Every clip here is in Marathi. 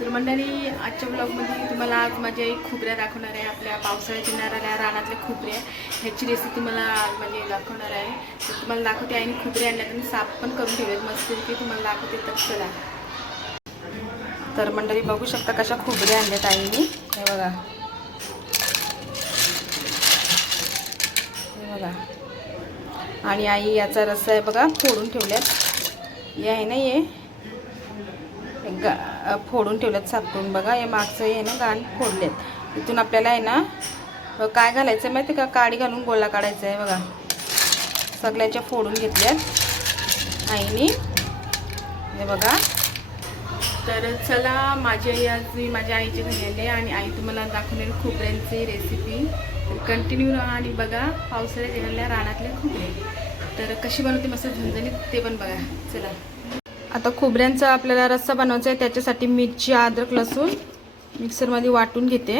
तर मंडळी आजच्या ब्लॉगमध्ये तुम्हाला आज माझी आई खोबऱ्या दाखवणार आहे. आपल्या पावसाळ्यात येणाऱ्या रानातल्या खोबऱ्या ह्याची रेसिपी मला म्हणजे दाखवणार आहे. तर तुम्हाला दाखवते आईने खोबऱ्या आणल्या आणि साफ पण करून ठेवत मस्त की तुम्हाला दाखवते. तर चला. तर मंडळी बघू शकता कशा खोबऱ्या आणल्यात आईने. हे बघा. हे बघा. आणि आई याचा रस्सा आहे बघा फोडून ठेवल्यात. हे आहे ना ये गा फोडून ठेवलेत साफ बघा हे मागचं आहे ना गाण फोडलेत. इथून आपल्याला आहे ना काय घालायचं आहे माहिती आहे का? काडी घालून गोळा काढायचा आहे बघा. सगळ्याच्या फोडून घेतल्यात. आईनी. हे बघा. तर चला माझी आई आज मी माझ्या आईचे घरी आणि आई तुम्हाला दाखवलेली खोबऱ्यांची रेसिपी कंटिन्यू राहा आणि बघा पावसाळ्यात येणाऱ्या रानातले खोबरे तर कशी बनवते मस्त झणझणीत ते पण बघा. चला. आता खोबऱ्यांचा आपल्याला रस्सा बनवायचा आहे त्याच्यासाठी मिरची अद्रक लसूण मिक्सरमध्ये वाटून घेते.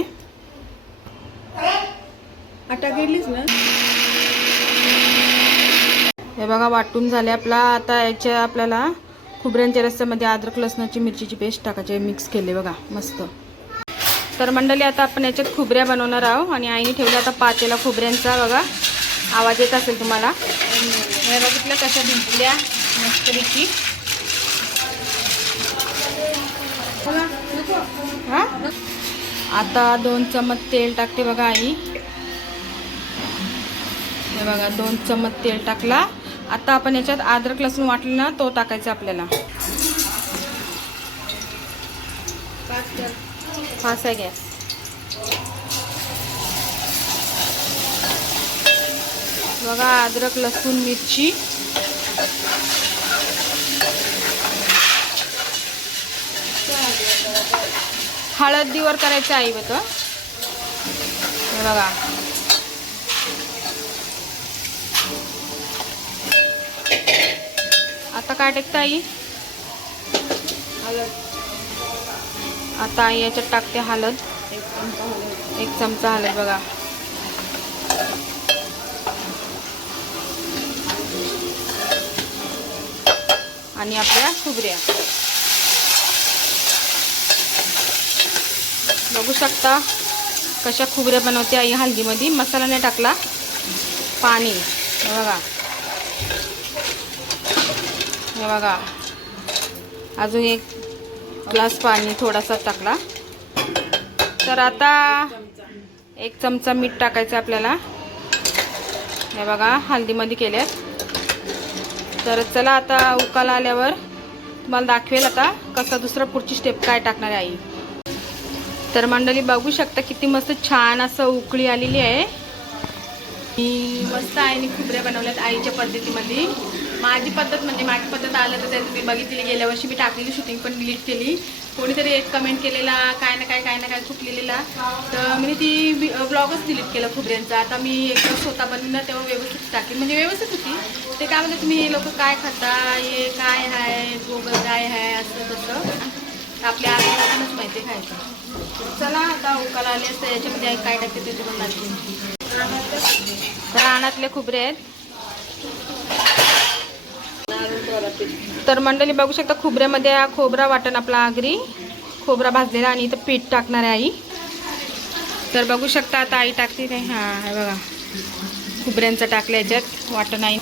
आटा गेलीच ना? हे बघा वाटून झाले आपला. आता याच्या आपल्याला खोबऱ्यांच्या रस्त्यामध्ये अद्रक लसणाची मिरचीची पेस्ट टाकायची मिक्स केले बघा मस्त. तर मंडळी आता आपण याच्यात खोबऱ्या बनवणार आहोत आणि आईने ठेवल्या आता पातेला खोबऱ्यांचा बघा. आवाज येत असेल तुम्हाला? बघितलं कशा भिजल्या मस्तपैकी. आता दोन चमच तेल टाकते बघा आई. हे बघा दोन चमच तेल टाकला. आता आपण याच्यात अद्रक लसूण वाटलं ना तो टाकायचा आपल्याला. फास आहे गॅस. बघा अद्रक लसूण मिरची. हळदीवर करायचं आई होतं हे. बघा. आता काय टाकतं आई? आता आई याच्यात टाकते हळद. एक चमचा हळद बघा. आणि आपल्या खुबऱ्या. बघू शकता कशा खुबऱ्या बनवते आई हल्दीमध्ये. मसाला नाही टाकला पाणी. हे बघा. हे बघा. अजून एक ग्लास पाणी थोडासा टाकला. तर आता एक चमचा मीठ टाकायचं आपल्याला. हे बघा हल्दीमध्ये केल्यात. तर चला आता उकाला आल्यावर तुम्हाला दाखवेल आता कसा दुसरा पुढची स्टेप काय टाकणार आहे आई. तर मंडळी बघू शकता किती मस्त छान असं उकळी आलेली आहे. मी मस्त आईने खुबऱ्या बनवल्यात आईच्या पद्धतीमध्ये. माझी पद्धत म्हणजे माझी पद्धत आलं तर त्यात मी बघितली गेल्या वर्षी मी टाकलेली शूटिंग पण डिलीट केली. कोणीतरी एक कमेंट केलेला काय ना काय काय ना काय चुकलेला तर मी ती ब्लॉगच डिलीट केलं खुबऱ्यांचा. आता मी एकदा स्वतः बनवलं तेव्हा व्यवस्थित टाकली म्हणजे व्यवस्थित होती. ते काय म्हणते तुम्ही हे लोक काय खाता? हे काय आहे गोबर काय आहे असं तसं. आपल्या आजूबाजूनच माहिती आहे खायचं. चला आता उकाला आले असतं याच्यामध्ये आई काय टाकते त्याचे पण दाखवते रानातले खुबरे आहेत. तर मंडळी बघू शकता खोबऱ्यामध्ये हा खोबरा वाटण आपला आगरी. खोबरा भाजलेला आणि इथं पीठ टाकणार आहे आई. तर बघू शकता आता आई टाकते नाही हां बघा. खोबऱ्यांचं टाकलं याच्यात वाटण आई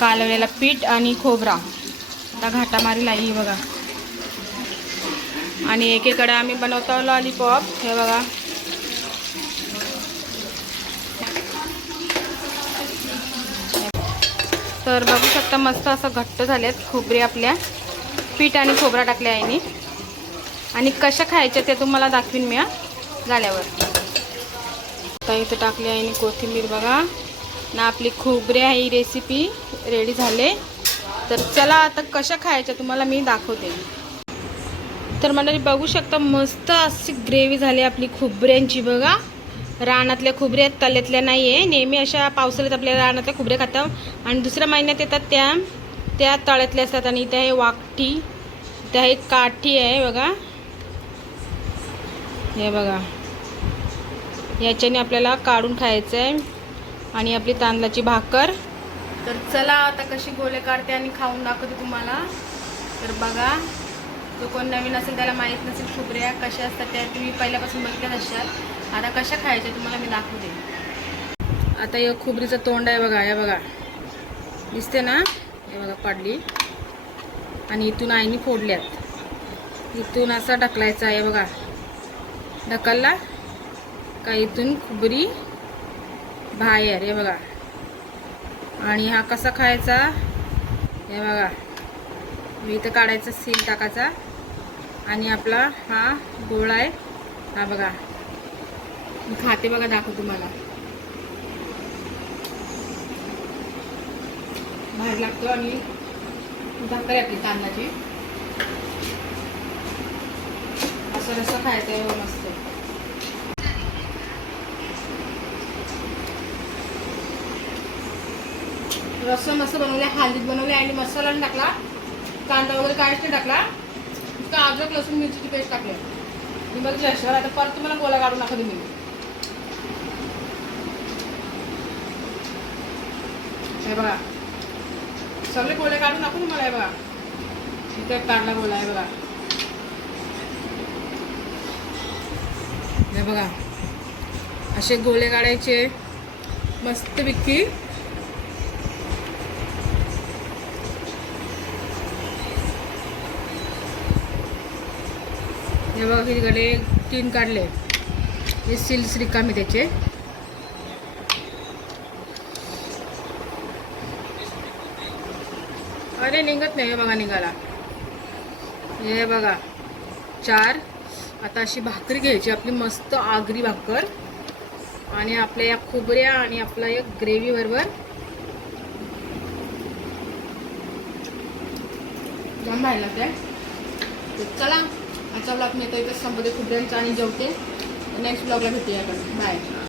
कालवलेला पीठ आणि खोबरा. आता घाटा मारील आई बघा. आणि एकीकडे आम्ही बनवतो लॉलीपॉप. हे बघा. तर बघू शकता मस्त असं घट्ट झालेत खोबरे आपल्या. पीठ आणि खोबरा टाकल्या आईने. आणि कशा खायच्या ते तुम्हाला दाखवीन मी झाल्यावर. आता इथं टाकली आईने कोथिंबीर बघा. ना आपली खोबरे ही रेसिपी रेडी झाले. तर चला आता कशा खायच्या तुम्हाला मी दाखवते. तर मंडळी बघू शकता मस्त अशी ग्रेव्ही झाली आपली खोबऱ्यांची बघा. रानातल्या खोबऱ्या तल्यातल्या नाही आहे नेहमी अशा पावसाळ्यात आपल्या रानातल्या खोबऱ्या खातात आणि दुसऱ्या महिन्यात येतात त्या त्या तळ्यातल्या असतात. आणि त्या आहे वाकटी त्या आहे काठी आहे बघा. हे बघा. याच्याने आपल्याला काढून खायचं आहे आणि आपली तांदळाची भाकर. तर चला आता कशी गोले काढते आणि खाऊन दाखवते तुम्हाला. तर बघा. जो कोण नवीन असेल त्याला माहीत नसेल खोबऱ्या कशा असतात त्या तुम्ही पहिल्यापासून बघितल्याच असाल आता कशा खायच्या तुम्हाला मी दाखवते. आता या खोबरीचं तोंड आहे बघा हे बघा. दिसते ना? हे बघा पाडली. आणि इथून आईने फोडल्यात. इथून असा ढकलायचा आहे बघा. ढकलला का इथून खुबरी बाहेर हे बघा. आणि हा कसा खायचा? हे बघा. मी इथं काढायचा सील टाकायचा. आणि आपला हा गोळा आहे. हा बघा. मी खाते बघा दाखव तुम्हाला. बाहेर लागतो आणि भाकर आपली तांदळाची. असं रस खायचं आहे हो मस्त रस्सा मस्त बनवले हळदीत बनवले आणि मसाला टाकला. कांदा वगैरे काहीच नाही टाकला. फक्त अद्रक लसूण मिरचीची पेस्ट टाकली मी बघितलं असं आता परत तुम्हाला गोला काढून दाखवते मी हे बघा. सगळे गोळे काढून दाखवू तुम्हाला हे बघा. इथे काढला गोळा आहे बघा. हे बघा. असे गोळे काढायचे मस्त विक्की हे बघा कितीकडे तीन काढले. हे सिल्स रिकामी त्याचे. अरे निघत नाही हे बघा निघाला. हे बघा चार. आता अशी भाकरी घ्यायची आपली मस्त आगरी भाकर. आणि आपल्या या खोबऱ्या आणि आपला एक ग्रेव्ही बरोबर. जाम राहिला काय चला. आजचा ब्लॉग मी आता इथं संपते खुबऱ्यांचा आणि जेवते. नेक्स्ट ब्लॉगला भेटूया आपण. बाय